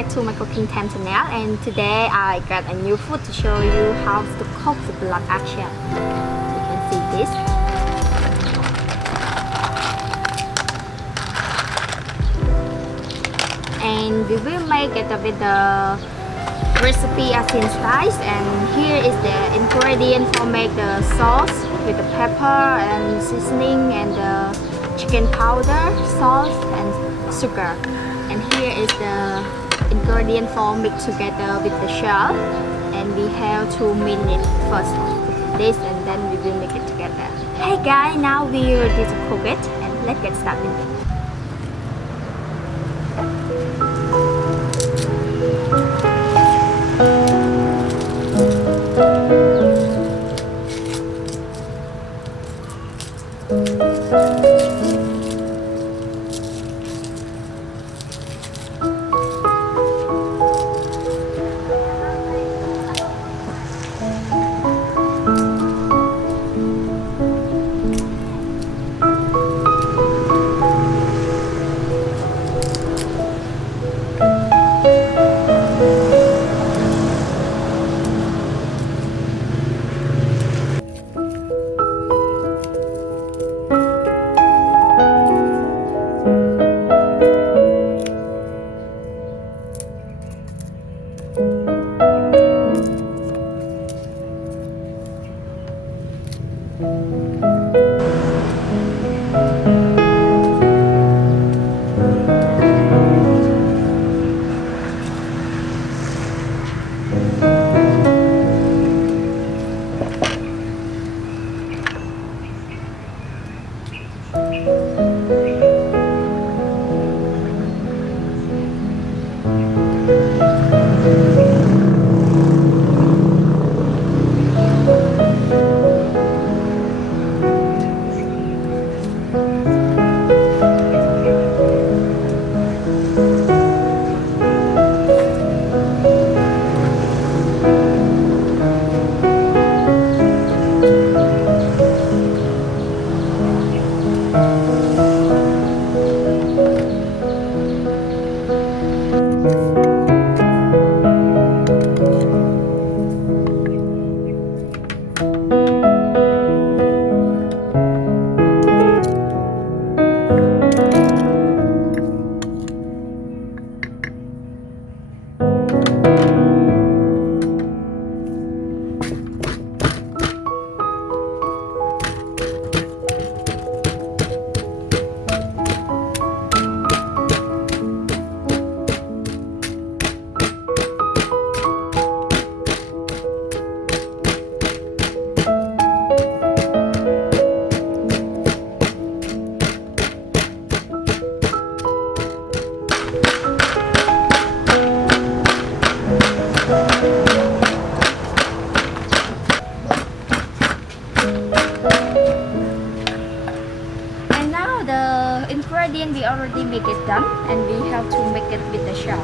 back to my cooking time channel, and today I got a new food to show you how to cook the blood action. You can see this. And we will make it with the recipe as in spice, and here is the ingredient for make the sauce with the pepper and seasoning and the chicken powder, salt and sugar. And here is the ingredient for mix together with the shell, and we have 2 minutes first this and then we will make it together. Hey guys, now we are ready to cook it, and let's get started. Ingredient we already make it done, and we have to make it with the shell.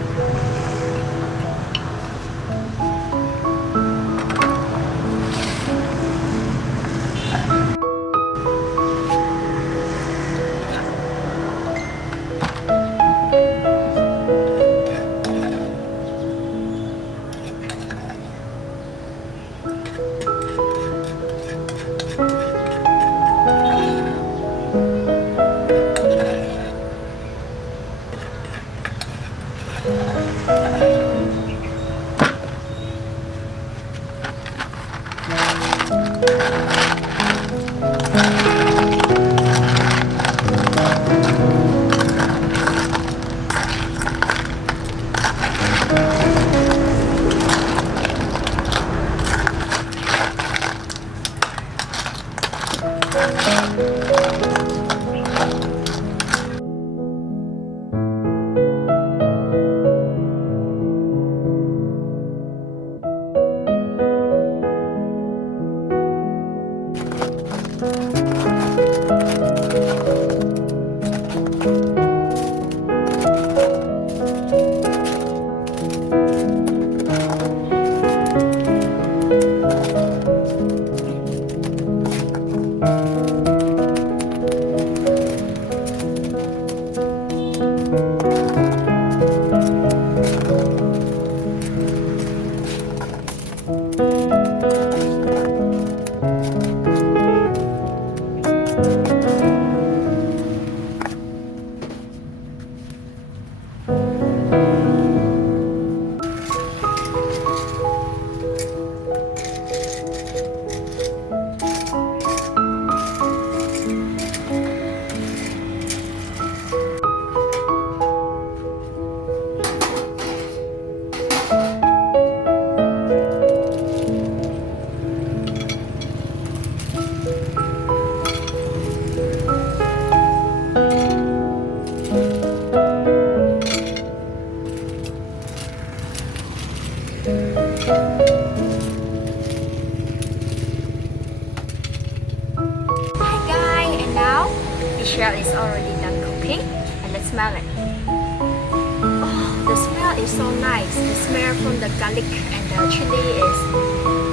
shell is already done cooking, and let's smell it. Oh, the smell is so nice. The smell from the garlic and the chili is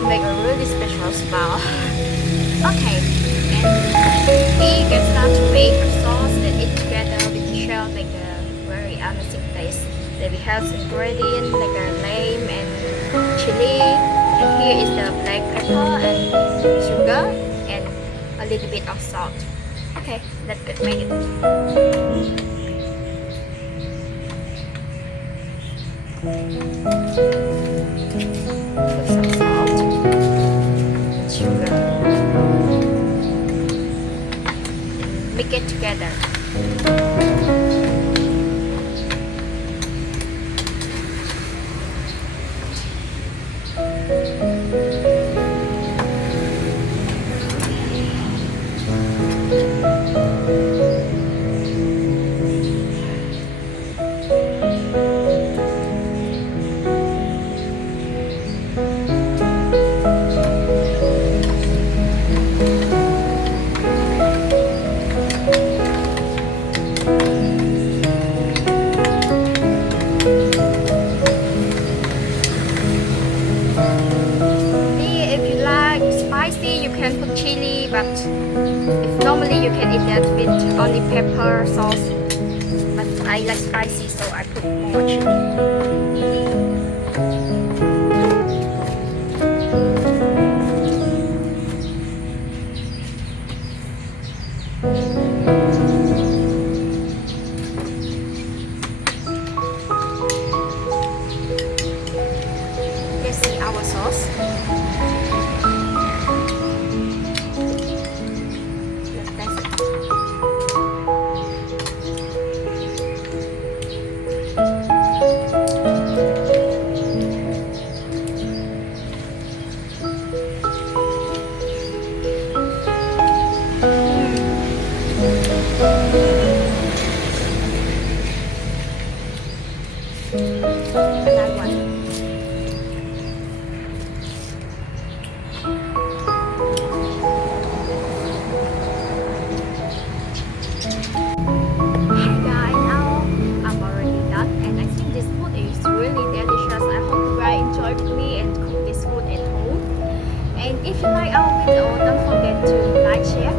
make a really special smell. Okay, and we can start to make a sauce and eat together with the shell make a very amazing taste. Then we have ingredients like a lime and chili, and here is the black pepper and sugar and a little bit of salt. Okay, let's get make it. Put some salt, sugar, mix it together. You can put chili, but if normally you can eat that with only pepper sauce, but I like spicy, so I put more chili. Let's see our sauce. Another one. Hi guys, now I'm already done, and I think this food is really delicious. I hope you guys enjoy with me and cook this food at home. And if you like our video, don't forget to like, share,